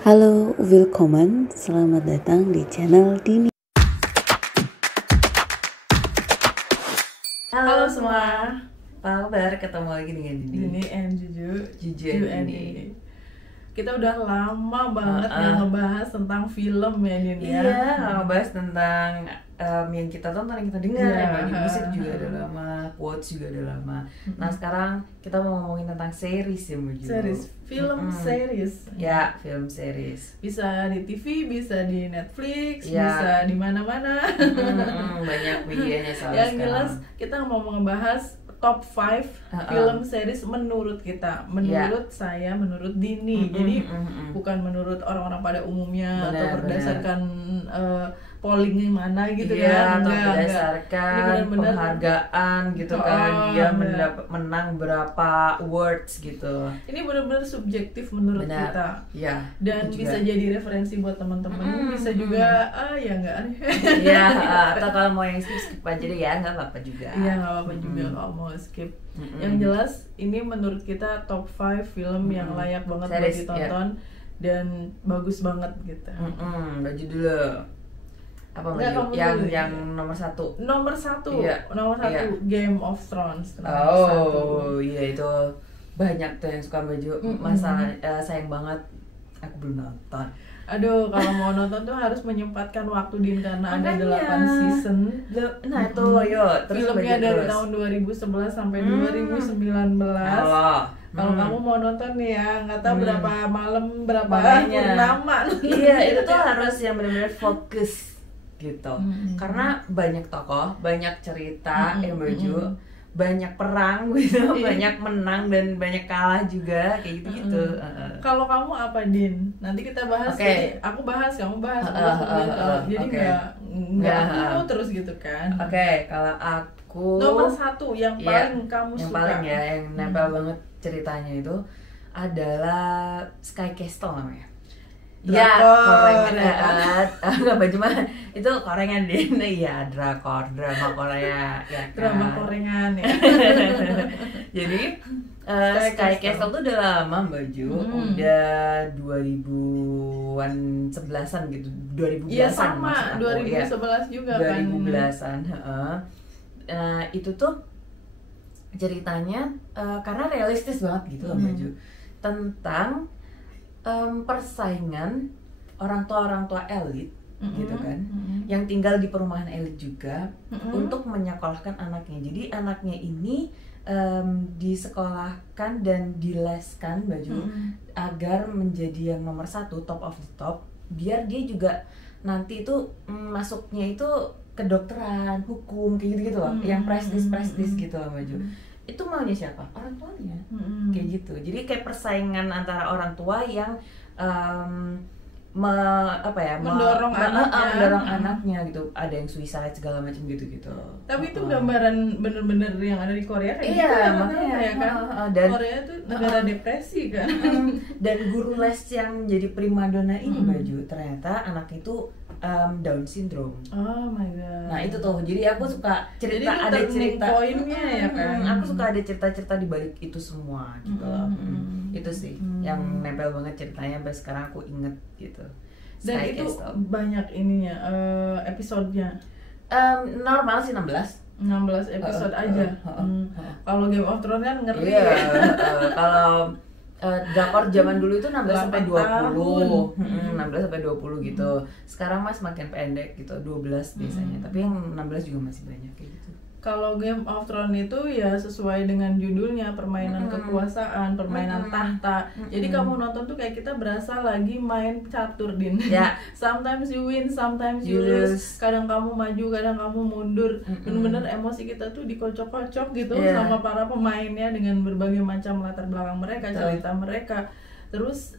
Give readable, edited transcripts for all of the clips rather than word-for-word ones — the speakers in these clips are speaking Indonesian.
Halo, willkommen, selamat datang di channel Dini. Halo semua, apa kabar? Ketemu lagi dengan Dini and Juju and Dini. Dini. Kita udah lama banget ngebahas tentang film ya Dini ya. Iya, ngebahas tentang yang kita tonton, yang kita dengar, yang musik juga udah lama, quotes juga udah lama. Nah sekarang kita mau ngomongin tentang series ya Muju. Series. Ya, film series. Bisa di TV, bisa di Netflix, Ya. bisa di mana-mana. Banyak medianya soalnya Yang sekarang. jelas kita mau ngebahas top 5 film series menurut kita, menurut saya, menurut Dini. Jadi bukan menurut orang-orang pada umumnya atau berdasarkan pollingnya mana gitu iya, kan. atau Enggak. berdasarkan Ini benar-benar penghargaan gitu kan, dia enggak. menang berapa awards gitu. Ini benar-benar subjektif menurut Benar. kita. Iya. Dan itu bisa juga. jadi referensi buat teman-teman, bisa juga ya enggak aneh. Iya, atau kalau mau yang skip aja deh ya, nggak apa-apa juga. Iya nggak apa-apa juga kalau mau skip. Yang jelas ini menurut kita top 5 film yang layak banget buat Series, ditonton dan bagus banget gitu. Baju dulu. Apa Nggak, baju? kamu Yang dulu. yang nomor 1. Nomor satu Iya, Game of Thrones. Nomor satu. Iya itu banyak tuh yang suka baju. Masalah sayang banget aku belum nonton. Aduh, kalau mau nonton tuh harus menyempatkan waktu Din karena ada Makanya. 8 season. Nah itu yuk terus Filmnya baju dari terus. tahun 2011 sampai 2019. Allah. Kalau kamu mau nonton nih ya, nggak tahu berapa malam, berapa Makanya. purnama. Iya, itu tuh harus yang benar-benar fokus gitu. Karena banyak tokoh, banyak cerita yang baju, banyak perang gitu, banyak menang dan banyak kalah juga kayak gitu-gitu. Kalau kamu apa Din? Nanti kita bahas. Oke. Jadi aku bahas, kamu bahas. Jadi oke. nggak Ya. aku terus gitu kan. Oke, kalau aku Nomor 1 yang Iya, paling kamu yang suka. paling ya, yang nempel banget ceritanya itu adalah Sky Castle namanya. Ya, Drakor, Korea ya kan? enggak baju mah itu Korea deh. Iya, drakor, drama Korea ya kan. Drama Korean ya. Jadi Sky Sky Castle tuh udah lama baju, udah 2000-an 11-an gitu, 2010-an. Iya sama, maksud aku. Iya. 2011 juga kan. 2010-an, itu tuh ceritanya karena realistis banget gitu loh baju, tentang persaingan orang tua elit gitu kan, yang tinggal di perumahan elit juga untuk menyekolahkan anaknya. Jadi anaknya ini disekolahkan dan dileskan baju agar menjadi yang nomor 1, top of the top, biar dia juga nanti itu masuknya itu kedokteran, hukum kayak gitu loh, yang prestis gitu loh baju. Itu maunya siapa? Orang tuanya. Kayak gitu. Jadi kayak persaingan antara orang tua yang mendorong anaknya gitu. Ada yang suicide segala macam gitu. Tapi itu gambaran bener-bener yang ada di Korea kayak Iya, gitu makanya ya kan. dan Korea itu negara depresi kan. dan guru les yang jadi primadona ini baju ternyata anak itu Down syndrome. Oh my god. Nah itu tuh, jadi aku suka Jadi cerita, itu ada turning cerita point-nya ya kan. Aku suka ada cerita-cerita di balik itu semua gitu loh. Itu sih yang nempel banget ceritanya sampai sekarang aku inget gitu. Dan Sky itu Castle. banyak ininya episodenya. Normal sih 16. 16 episode aja. Kalau Game of Thrones kan ngeri. Iya, kalau drakor zaman dulu itu 16 sampai 20. 16 sampai 20 gitu. Sekarang mas makin pendek gitu, 12 biasanya. Tapi yang 16 juga masih banyak kayak gitu. Kalau Game of Thrones itu ya sesuai dengan judulnya, permainan kekuasaan, permainan tahta. Jadi kamu nonton tuh kayak kita berasa lagi main catur Din. Ya. Sometimes you win, sometimes you lose. Kadang kamu maju, kadang kamu mundur. Bener-bener emosi kita tuh dikocok-kocok gitu sama para pemainnya dengan berbagai macam latar belakang mereka, cerita mereka. Terus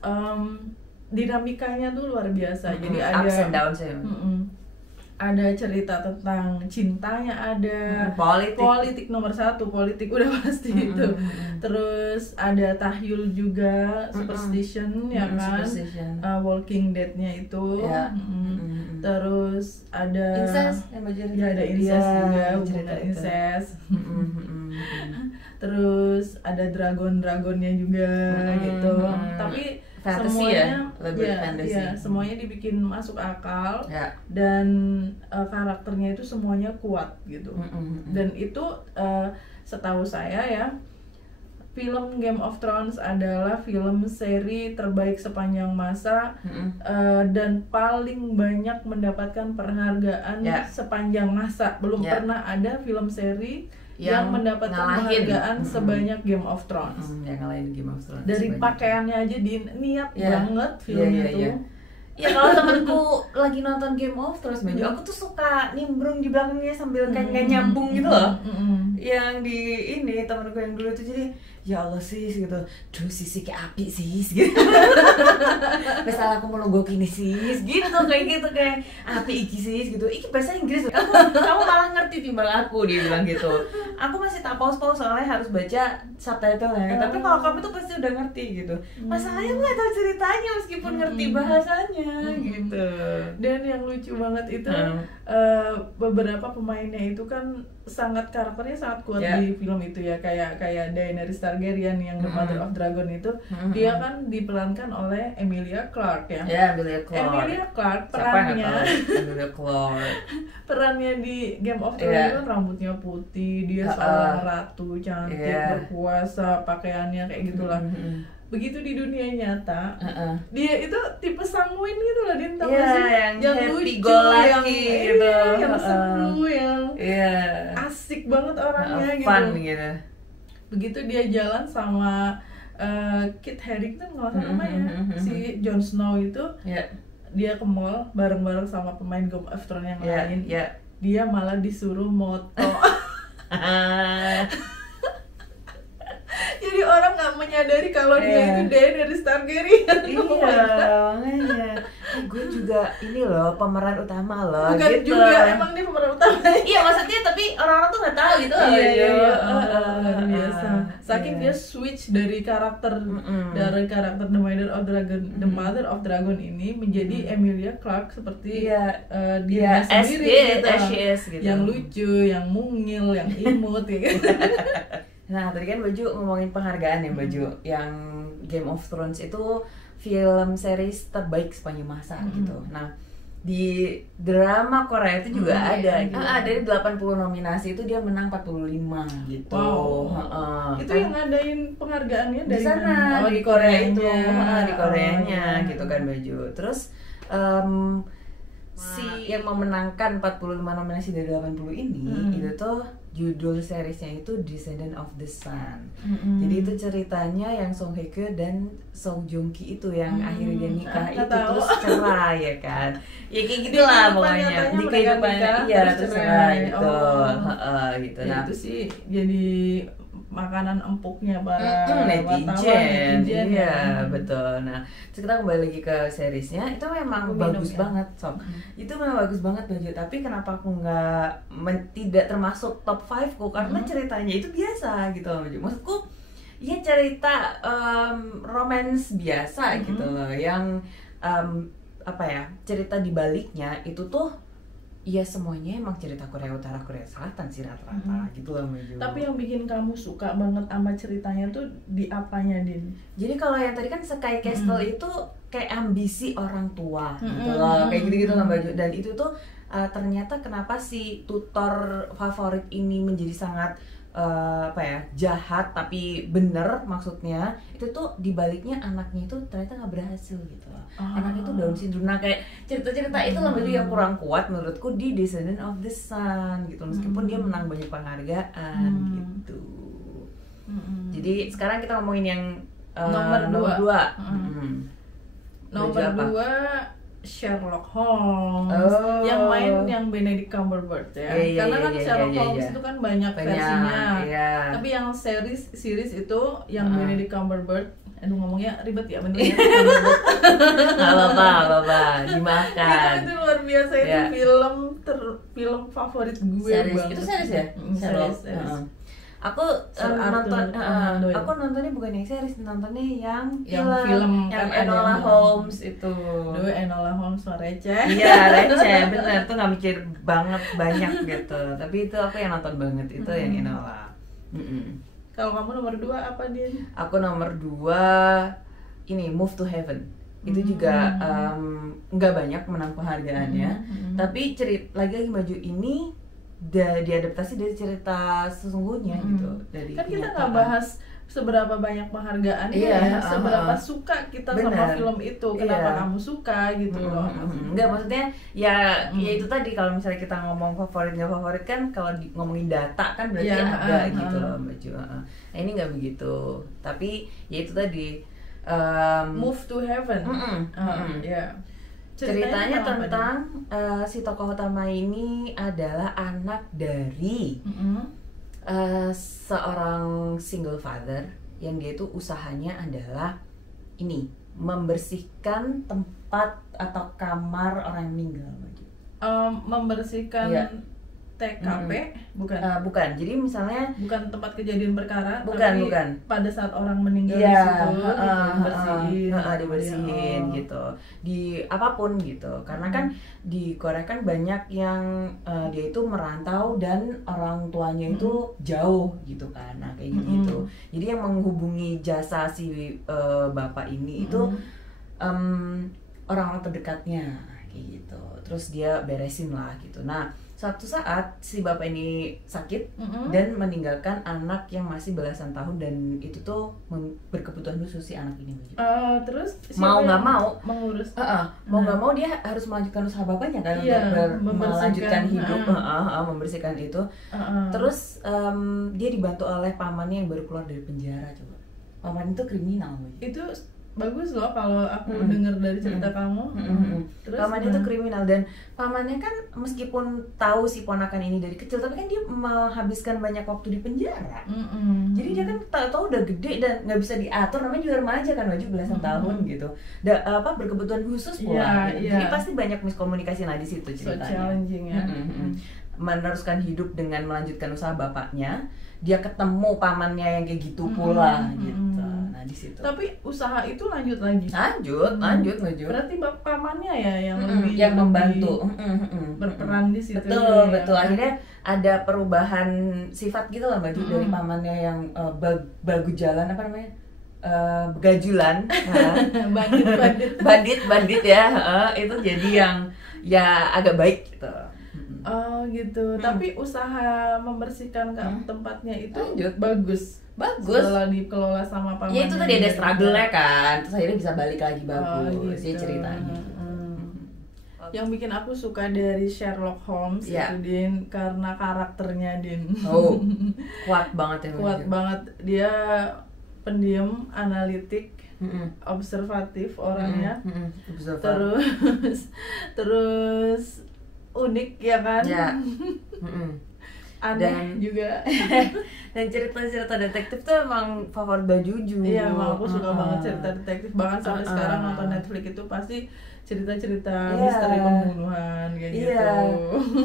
dinamikanya tuh luar biasa. Jadi ada ups and downs ya. ada cerita tentang cintanya, ada politik nomor 1, politik udah pasti itu. Terus ada tahyul juga, superstition ya kan, Walking Dead-nya itu. Terus ada incest, ya ada incest juga, hubungan incest. Terus ada dragonnya juga gitu. Tapi fantasy semuanya lebih fantasy. semuanya dibikin masuk akal Ya. dan karakternya itu semuanya kuat gitu. Dan itu setahu saya ya, film Game of Thrones adalah film seri terbaik sepanjang masa dan paling banyak mendapatkan penghargaan sepanjang masa. Belum pernah ada film seri yang mendapatkan penghargaan sebanyak Game of Thrones. Yang ngalahin Game of Thrones. Dari pakaiannya aja niat banget filmnya tuh. Ya kalau temanku lagi nonton Game of Thrones baju, aku tuh suka nimbrung di belakangnya sambil kayak nggak nyambung gitu loh. Yang di ini temanku yang dulu tuh jadi ya Allah sis gitu, duh sisi kayak api sis gitu. Misal aku mau logo gini sis gitu kayak api iki sis gitu. Iki bahasa Inggris. Kamu malah ngerti timbang aku, dia bilang gitu. Aku masih tak pause soalnya harus baca subtitle-nya. Tapi kalau kamu tuh pasti udah ngerti gitu. Masalahnya aku nggak tahu ceritanya meskipun ngerti bahasanya gitu. Dan yang lucu banget itu beberapa pemainnya itu kan karakternya sangat kuat di film itu ya, kayak Daenerys Targaryen yang The Mother of Dragon itu, dia kan diperankan oleh Emilia Clarke ya. Emilia Clarke perannya di Game of Thrones kan rambutnya putih, dia seorang ratu cantik, berkuasa, pakaiannya kayak gitulah. Begitu di dunia nyata, dia itu tipe sanguin gitu loh, dia tahu yang lucu, yang seru, yang asik banget orangnya gitu. Begitu dia jalan sama Kit Harington nggak salah namanya, si Jon Snow itu, dia ke mall bareng-bareng sama pemain Game of Thrones yang lain, dia malah disuruh moto. Jadi orang nggak menyadari kalau dia itu Daenerys Targaryen. Iya, makanya. Gue juga ini loh pemeran utama loh. Bukan gitu. juga, emang dia pemeran utama. Iya maksudnya, tapi orang-orang tuh nggak tahu gitu. Iya. Luar biasa. Saking dia switch dari karakter The Mother of Dragon ini menjadi Emilia Clarke seperti dia sendiri gitu. Yang lucu, yang mungil, yang imut gitu. Nah tadi kan Baju ngomongin penghargaan ya Baju, yang Game of Thrones itu film series terbaik sepanjang masa gitu. Nah di drama Korea itu juga ada gitu. Dari 80 nominasi itu dia menang 45 gitu. Itu yang ngadain penghargaannya dari sana di Korea itu, di Koreanya gitu kan Baju. Terus si yang memenangkan 45 nominasi dari 80 ini itu tuh judul seriesnya itu Descendant of the Sun. Jadi itu ceritanya yang Song Hye Kyo dan Song Joong Ki itu yang akhirnya dia nikah itu terus cerai ya kan. Ya kayak gitulah pokoknya. Di kehidupannya terus cerai gitu. Gitu. Nah, itu sih jadi makanan empuknya para netizen. Iya, betul. Nah, terus kita kembali lagi ke seriesnya, itu memang bagus banget, Sob. Itu memang bagus banget Baju, tapi kenapa aku tidak termasuk top 5 ku karena ceritanya itu biasa gitu loh, Baju. Maksudku, ya cerita romance biasa gitu loh, yang cerita di baliknya itu tuh iya semuanya emang cerita Korea Utara, Korea Selatan sih rata-rata gitu loh Maju. Tapi yang bikin kamu suka banget sama ceritanya tuh di apanya, Din? Jadi kalau yang tadi kan Sky Castle itu kayak ambisi orang tua gitu loh, kayak gitu-gitu loh Maju. Dan itu tuh ternyata kenapa si tutor favorit ini menjadi sangat jahat tapi bener, maksudnya itu tuh dibaliknya anaknya itu ternyata nggak berhasil gitu loh. Anaknya itu Down syndrome. Nah kayak cerita-cerita itu lah yang kurang kuat menurutku di Descendant of the Sun gitu, meskipun dia menang banyak penghargaan gitu. Jadi sekarang kita ngomongin yang nomor 2. Nomor 2 Sherlock Holmes yang main yang Benedict Cumberbatch ya. Karena kan Sherlock Holmes itu kan banyak versinya. Tapi yang series itu yang Benedict Cumberbatch, aduh ngomongnya ribet ya bener. Nggak apa-apa, dimakan. Itu luar biasa, itu film favorit gue banget. Itu series ya? Series. Aku nontonnya bukan yang series, nontonnya yang film yang Enola Holmes itu. Dulu Enola Holmes receh. Iya receh, bener tuh nggak mikir banget banyak gitu. Tapi itu aku yang nonton banget itu yang Enola. Kalau kamu nomor 2 apa, Din? Aku nomor 2 ini Move to Heaven. Itu juga nggak banyak menang penghargaannya, tapi lagi baju ini diadaptasi dari cerita sesungguhnya gitu. Dari kan kita nggak kenyataan. bahas seberapa banyak penghargaan seberapa suka kita sama film itu, kenapa kamu suka gitu loh. Enggak, maksudnya ya itu tadi, kalau misalnya kita ngomong favorit nggak favorit kan, kalau ngomongin data kan berarti ada gitu loh baju. Nah ini nggak begitu, tapi ya itu tadi Move to Heaven. Ya. Ceritanya tentang si tokoh utama ini adalah anak dari seorang single father yang dia itu usahanya adalah ini membersihkan tempat atau kamar orang yang meninggal. Membersihkan TKP bukan. Jadi misalnya bukan tempat kejadian perkara, bukan. pada saat orang meninggal di situ dibersihin gitu. Di apapun gitu. Karena kan di Korea kan banyak yang dia itu merantau dan orang tuanya itu jauh gitu kan. Nah, kayak gitu. Jadi yang menghubungi jasa si bapak ini itu orang-orang terdekatnya kayak gitu. Terus dia beresin lah gitu. Nah, suatu saat si bapak ini sakit dan meninggalkan anak yang masih belasan tahun, dan itu tuh berkebutuhan khusus si anak ini. Terus mau nggak mau mengurus, mau nggak mau dia harus melanjutkan usaha bapaknya kan, untuk melanjutkan hidup, membersihkan itu. Terus dia dibantu oleh pamannya yang baru keluar dari penjara. Coba, paman itu kriminal. Itu bagus loh kalau aku dengar dari cerita kamu. Terus pamannya itu kriminal, dan pamannya kan meskipun tahu si ponakan ini dari kecil, tapi kan dia menghabiskan banyak waktu di penjara. Jadi dia kan tahu udah gede dan nggak bisa diatur, namanya juga remaja kan, baju belasan tahun gitu. Berkebutuhan khusus pula. Jadi pasti banyak miskomunikasi lah di situ ceritanya. So challenging ya. Meneruskan hidup dengan melanjutkan usaha bapaknya, dia ketemu pamannya yang kayak gitu pula gitu. Nah di situ. Tapi usaha itu lanjut lagi. Lanjut. Berarti pamannya ya yang lebih yang membantu, berperan di situ. Betul. Akhirnya ada perubahan sifat gitu lah baju dari pamannya yang bagujalan, apa namanya? Begajulan. bandit ya. Itu jadi yang ya agak baik gitu. Oh gitu. Tapi usaha membersihkan tempatnya itu bagus. Setelah dikelola sama pamannya. Ya itu tadi ada struggle-nya kan. Terus akhirnya bisa balik lagi bagus gitu. Ceritanya. Yang bikin aku suka dari Sherlock Holmes itu Din, karena karakternya Din. Kuat banget ya. Kuat banget. Dia pendiam, analitik, observatif orangnya. Terus unik ya kan? Aneh juga. Dan cerita-cerita detektif tuh emang favorit Bajuju. Iya, emang aku suka banget cerita detektif. Bahkan sampai sekarang nonton Netflix itu pasti cerita-cerita misteri pembunuhan kayak gitu.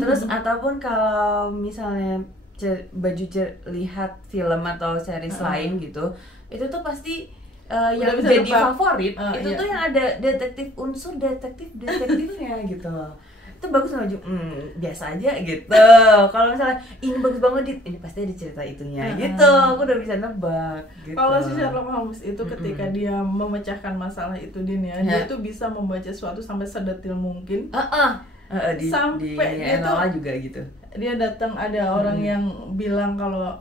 Terus ataupun kalau misalnya Bajuju lihat film atau series lain gitu, itu tuh pasti yang jadi favorit itu tuh yang ada unsur detektifnya gitu. Itu bagus baju, biasa aja gitu. Kalau misalnya ini bagus banget, ini pasti ada cerita itunya gitu. Aku udah bisa nebak gitu. Kalau si Sherlock Holmes itu ketika dia memecahkan masalah itu Din ya, dia tuh bisa membaca sesuatu sampai sedetil mungkin. Sampai dia tuh juga gitu. Dia datang, ada orang yang bilang kalau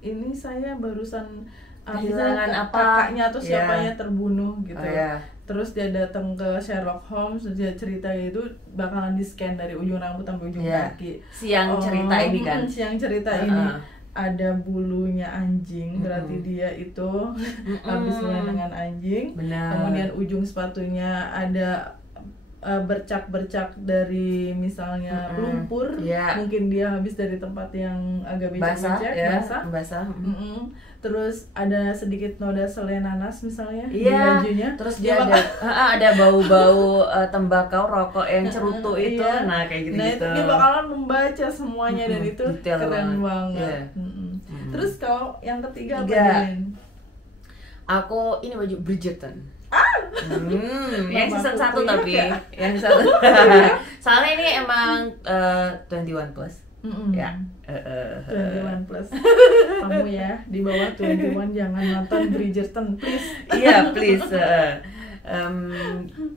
ini saya barusan kehilangan kakaknya atau siapanya terbunuh gitu. Terus dia datang ke Sherlock Holmes, dia cerita itu bakalan di-scan dari ujung rambut sampai ujung kaki. Siang cerita ini kan. Siang cerita ini ada bulunya anjing, berarti dia itu habis main dengan anjing. Kemudian ujung sepatunya ada bercak-bercak dari misalnya lumpur, mungkin dia habis dari tempat yang agak becek-becek, basah. Terus ada sedikit noda selai nanas misalnya di bajunya. Terus dia ada bau-bau tembakau, rokok yang cerutu itu. Nah kayak gitu. Nah itu dia bakalan membaca semuanya dan itu keren banget. Terus kalau yang ketiga apa? Aku ini baju Bridgerton. Yang season 1 tapi yang satu. Soalnya ini emang 21 plus. Ya. 21 plus. Kamu ya di bawah 21 jangan nonton Bridgerton please. Iya, please.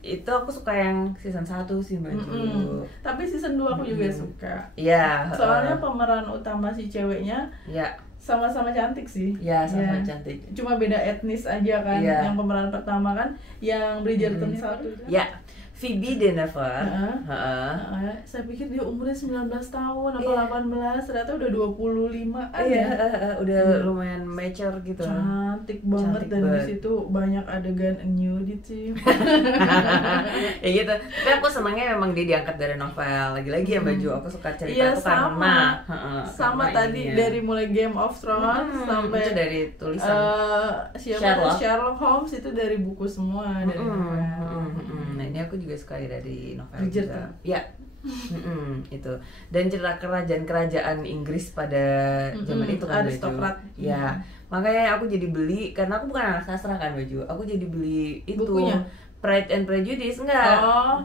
Itu aku suka yang season 1 sih Maju. Tapi season 2 aku juga suka. Iya. Soalnya pemeran utama si ceweknya ya sama-sama cantik sih. Ya, sama cantik. Cuma beda etnis aja kan. Iya. Yang pemeran pertama kan yang Bridgerton 1 kan? Ya, Phoebe Dynevor. Saya pikir dia umurnya 19 tahun atau 18, ternyata udah 25-an Iya, ya. udah lumayan mature gitu. Cantik banget, Cantik dan banget. di situ banyak adegan nudity. Ya gitu. Tapi aku senangnya memang dia diangkat dari novel. Lagi-lagi ya Baju, aku suka cerita Iya, itu karena sama karena tadi ininya. dari mulai Game of Thrones sampai itu dari tulisan Sherlock Holmes itu dari buku semua, dari novel. Nah ini aku juga suka dari novel Bridgerton. juga. Ya. Itu dan cerita kerajaan Inggris pada zaman itu kan aristokrat. Baju. Ya, makanya aku jadi beli karena aku bukan anak sastra kan Baju. Aku jadi beli itu Bukunya? Pride and Prejudice enggak? Oh,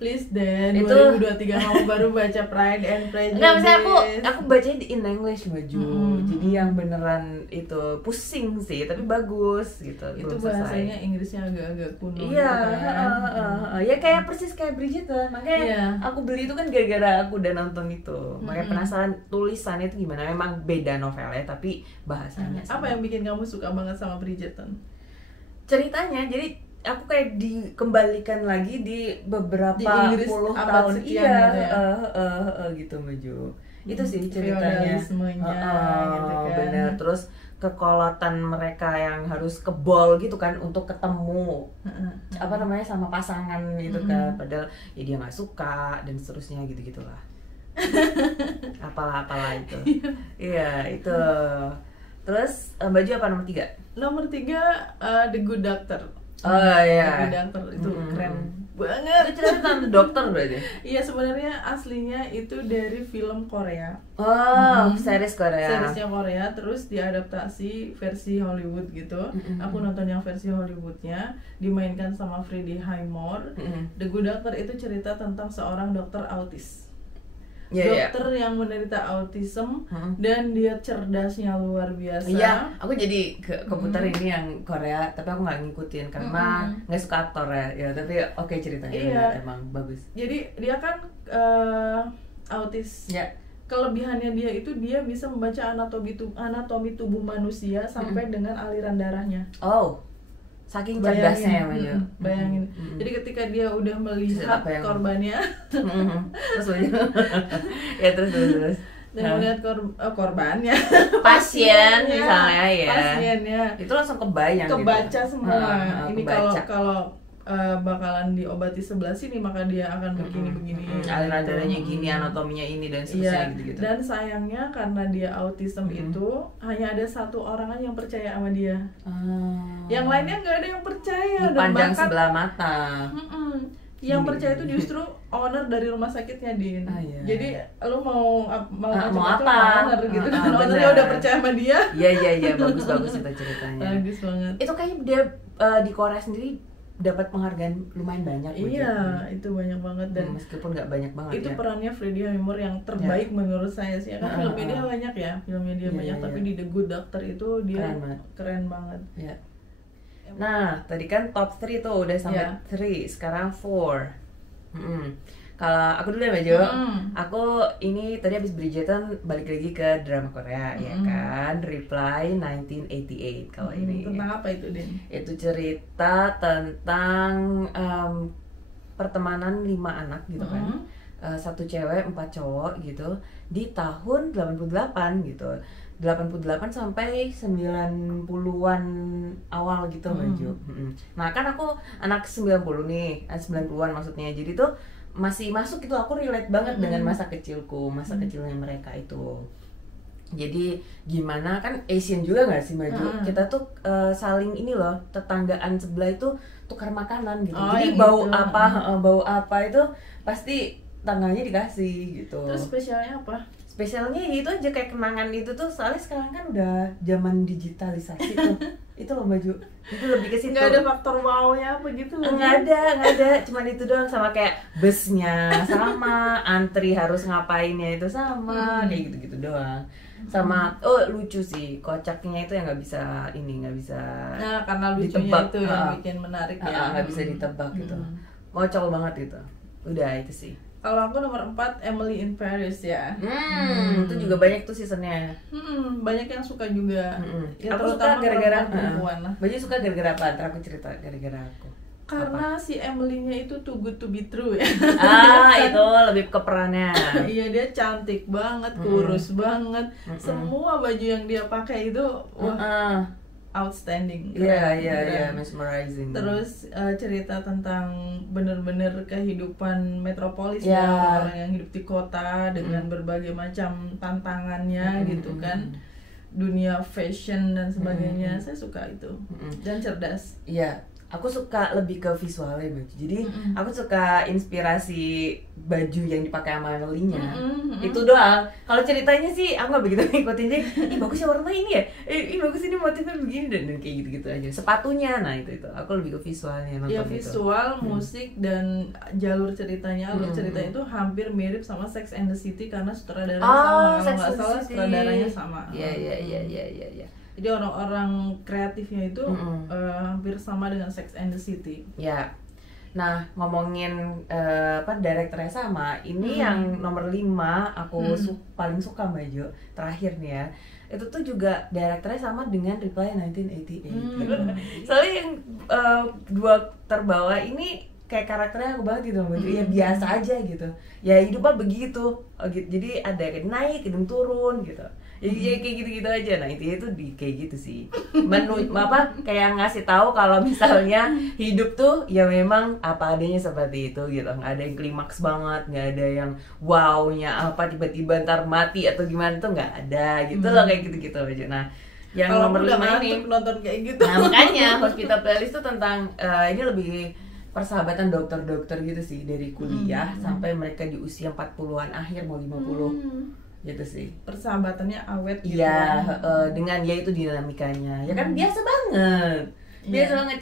please Dan, Itu 2023 kamu baru baca Pride and Prejudice. Enggak, maksudnya aku bacanya di in English Baju. Jadi yang beneran itu pusing sih, tapi bagus gitu. Itu belum selesai. bahasanya Inggrisnya agak-agak kuno Iya, gitu kan. ya kayak persis kayak Bridgerton. Makanya Iya. aku beli itu kan gara-gara aku udah nonton itu. Makanya penasaran tulisannya itu gimana. Memang beda novelnya, tapi bahasanya sama. Apa yang bikin kamu suka banget sama Bridgerton? Ceritanya, jadi aku kayak dikembalikan lagi di beberapa Di Inggris puluh abad tahun sekian iya gitu ya? gitu Maju. Itu sih ceritanya. Feodalismenya gitu kan. Bener. Terus kekolotan mereka yang harus kebol gitu kan untuk ketemu apa namanya sama pasangan gitu kan, padahal ya dia nggak suka dan seterusnya gitu gitulah. apalah itu. Iya itu. Terus Baju apa nomor 3? Nomor 3 The Good Doctor. Oh iya. The Good Doctor itu keren banget. Itu cerita tentang dokter berarti. Iya, sebenarnya aslinya itu dari film Korea. Oh, series Korea. Seriesnya Korea, terus diadaptasi versi Hollywood gitu. Aku nonton yang versi Hollywoodnya, dimainkan sama Freddie Highmore. The Good Doctor itu cerita tentang seorang dokter autis. Dokter yang menderita autism dan dia cerdasnya luar biasa. Iya, aku jadi keputar ini yang Korea, tapi aku nggak ngikutin karena nggak suka aktor ya. Tapi oke ceritanya Iya. emang bagus. Jadi dia kan autis. Ya. Kelebihannya dia itu dia bisa membaca anatomi tubuh manusia sampai dengan aliran darahnya. Oh, saking cerdasnya ya Maju. Bayangin. Jadi ketika dia udah melihat korbannya, terus Maju. Ya terus. dan melihat korbannya, pasien misalnya ya. Pasiennya. Itu langsung kebayang. Kebaca gitu. semua. Ini kebaca. kalau bakalan diobati sebelah sini maka dia akan begini. Aliran darahnya gini, anatominya ini dan seterusnya gitu. Dan sayangnya karena dia autism itu hanya ada satu orang aja yang percaya sama dia. Yang lainnya nggak ada yang percaya. Dipandang dan sebelah mata. Yang percaya itu justru owner dari rumah sakitnya, Din. Iya. Jadi lu mau apa? Owner gitu kan. Ownernya udah percaya sama dia. Iya, bagus itu ceritanya. Bagus banget. Itu kayaknya dia di Korea sendiri dapat penghargaan lumayan banyak. Iya, itu banyak banget dan meskipun nggak banyak banget itu ya. perannya Freddie Highmore yang terbaik menurut saya sih. Kan filmnya dia banyak ya, banyak, tapi di The Good Doctor itu dia keren banget. Ya. Nah, tadi kan top 3 tuh udah sampai 3, sekarang 4. Kalau aku dulu ya Baju, aku ini tadi habis Bridgerton balik lagi ke drama Korea ya kan, Reply 1988 kalau ini. Tentang apa itu, Den? Itu cerita tentang pertemanan 5 anak gitu kan. 1 cewek 4 cowok gitu di tahun 88 gitu. 88 sampai 90-an awal gitu Baju. Nah, kan aku anak 90 nih, 90-an maksudnya. Jadi tuh masih masuk gitu, aku relate banget dengan masa kecilku, masa kecilnya mereka itu. Jadi gimana kan Asian juga nggak sih Baju? Kita tuh saling ini loh, tetanggaan sebelah itu tukar makanan gitu. Jadi bau apa itu pasti tangganya dikasih gitu. Terus spesialnya apa? Spesialnya itu aja kayak kenangan itu tuh, soalnya sekarang kan udah zaman digitalisasi tuh. Itu loh baju. Itu lebih ke situ. Nggak ada faktor wow-nya apa gitu loh. Nggak ada. Cuman itu doang, sama kayak busnya sama, antri harus ngapainnya itu sama, kayak gitu-gitu doang. Sama lucu sih, kocaknya itu yang nggak bisa Nah, karena lucunya ditebak. itu yang bikin menarik ya. Nggak bisa ditebak gitu. Kocak banget itu. Udah itu sih. Kalau aku nomor 4 Emily in Paris ya. Itu juga banyak tuh seasonnya. Banyak yang suka juga. Ya, Aku terutama suka gara-gara perempuan lah. Banyak suka gara-gara apa? Ntar aku cerita gara-gara aku. Karena si Emily-nya itu too good to be true ya. Itu lebih ke perannya. Iya, dia cantik banget, kurus banget. Semua baju yang dia pakai itu wah, outstanding. Iya, mesmerizing. Terus cerita tentang bener-bener kehidupan metropolis Ya. ya, orang yang hidup di kota dengan berbagai macam tantangannya gitu kan, dunia fashion dan sebagainya. Saya suka itu dan cerdas. Iya, aku suka lebih ke visualnya baju. Jadi aku suka inspirasi baju yang dipakai sama Emily-nya. Itu doang. Kalau ceritanya sih aku nggak begitu ngikutin sih. Ih bagus ya warna ini ya. Ih bagus ini motifnya begini dan kayak gitu-gitu aja. Sepatunya, nah itu. Aku lebih ke visualnya nonton Ya itu. visual, musik dan jalur ceritanya. Alur ceritanya itu hampir mirip sama Sex and the City karena sutradaranya sama. Kalau Sex nggak and the salah City. sutradaranya sama. Iya. Jadi orang-orang kreatifnya itu hampir sama dengan Sex and the City. Ya. Nah, ngomongin direkturnya sama, ini yang nomor 5 aku paling suka Mbak Jo, terakhir nih ya. Itu tuh juga direkturnya sama dengan Reply 1988. Soalnya yang dua terbawah ini kayak karakternya aku banget gitu Mbak Jo. Ya biasa aja gitu. Ya hidupnya begitu. Jadi ada kayak naik, kadang turun gitu. Ya kayak gitu-gitu aja. Nah intinya tuh kayak gitu sih. Kayak ngasih tahu kalau misalnya hidup tuh ya memang apa adanya seperti itu gitu. Nggak ada yang klimaks banget, nggak ada yang wow-nya apa tiba-tiba ntar mati atau gimana tuh nggak ada gitu loh, kayak gitu-gitu aja. Nah yang Kalau nomor 5 ini nonton kayak gitu. Nah makanya Hospital Playlist tuh tentang ini lebih persahabatan dokter-dokter gitu sih, dari kuliah sampai mereka di usia 40-an akhir mau 50 gitu sih. Persahabatannya awet gitu. Iya, dengan ya itu dinamikanya. Ya kan biasa banget. Biasa banget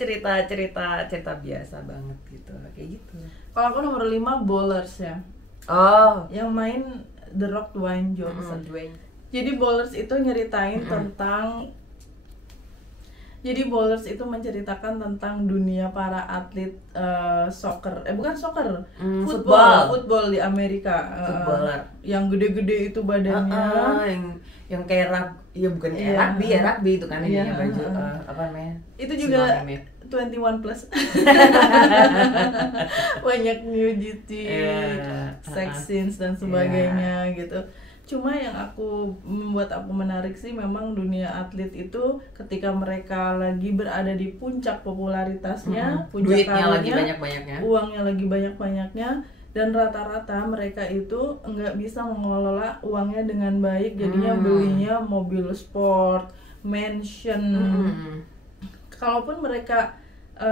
cerita biasa banget gitu. Kayak gitu. Kalau aku nomor 5 Bowlers ya. Oh, Yang main The Rock, Dwayne Johnson. Jadi Bowlers itu nyeritain tentang Jadi Bowlers itu menceritakan tentang dunia para atlet football di Amerika. Footballer. Yang gede-gede itu badannya. Yang kayak bukan kayak rugby itu kan ininya baju apa namanya? Itu juga 21 plus. Banyak nudity, sex scenes dan sebagainya gitu. Cuma yang membuat aku menarik sih memang dunia atlet itu ketika mereka lagi berada di puncak popularitasnya, puncak duitnya lagi karirnya, banyak-banyaknya, uangnya lagi banyak-banyaknya, dan rata-rata mereka itu nggak bisa mengelola uangnya dengan baik, jadinya belinya mobil sport, mansion. Kalaupun mereka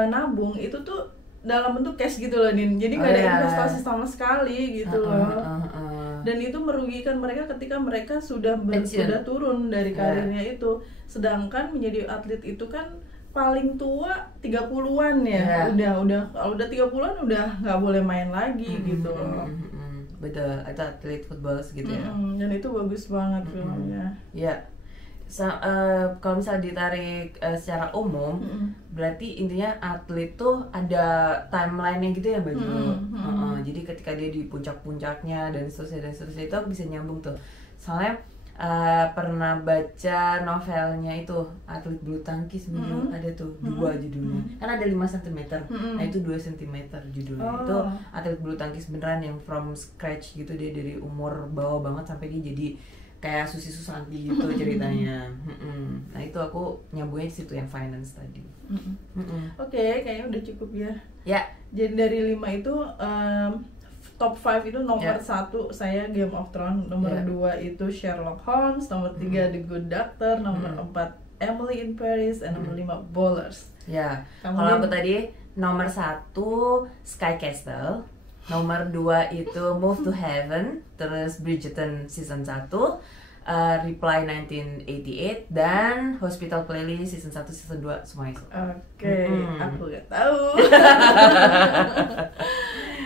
nabung itu tuh dalam bentuk cash gitu loh Din, jadi nggak ada investasi sama sekali gitu loh. Dan itu merugikan mereka ketika mereka sudah turun dari karirnya itu. Sedangkan menjadi atlet itu kan paling tua 30-an ya. Udah kalau udah 30-an udah nggak boleh main lagi gitu loh. Betul, itu atlet football gitu ya. Dan itu bagus banget filmnya. Iya. Kalau misalnya ditarik secara umum, berarti intinya atlet tuh ada timeline-nya gitu ya baju. Jadi ketika dia di puncak-puncaknya dan seterusnya itu aku bisa nyambung tuh. Soalnya pernah baca novelnya itu Atlet Bulu Tangkis, ada tuh 2 judulnya. Kan ada 5 cm. Nah itu 2 cm judulnya. Itu atlet bulu tangkis beneran yang from scratch gitu, dia dari umur bawah banget sampai dia jadi kayak Susi Susanti gitu ceritanya. Nah itu aku nyambungnya di situ yang finance tadi. Oke, kayaknya udah cukup ya. Ya. Jadi dari 5 itu top 5 itu nomor 1 saya Game of Thrones, nomor 2 itu Sherlock Holmes, nomor 3 The Good Doctor, nomor 4 Emily in Paris, dan nomor 5 Bowlers. Ya. Kalau aku tadi nomor 1 Sky Castle, nomor 2 itu Move to Heaven, terus Bridgerton season 1, Reply 1988 dan Hospital Playlist season 1 season 2 semuanya. Oke, aku gak tahu.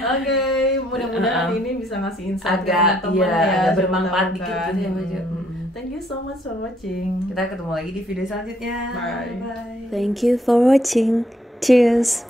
Oke, mudah-mudahan ini bisa ngasih insight agak teman-teman ya, agak bermanfaat dikit gitu ya Mbak Jo. Thank you so much for watching. Kita ketemu lagi di video selanjutnya. Bye. Thank you for watching. Cheers.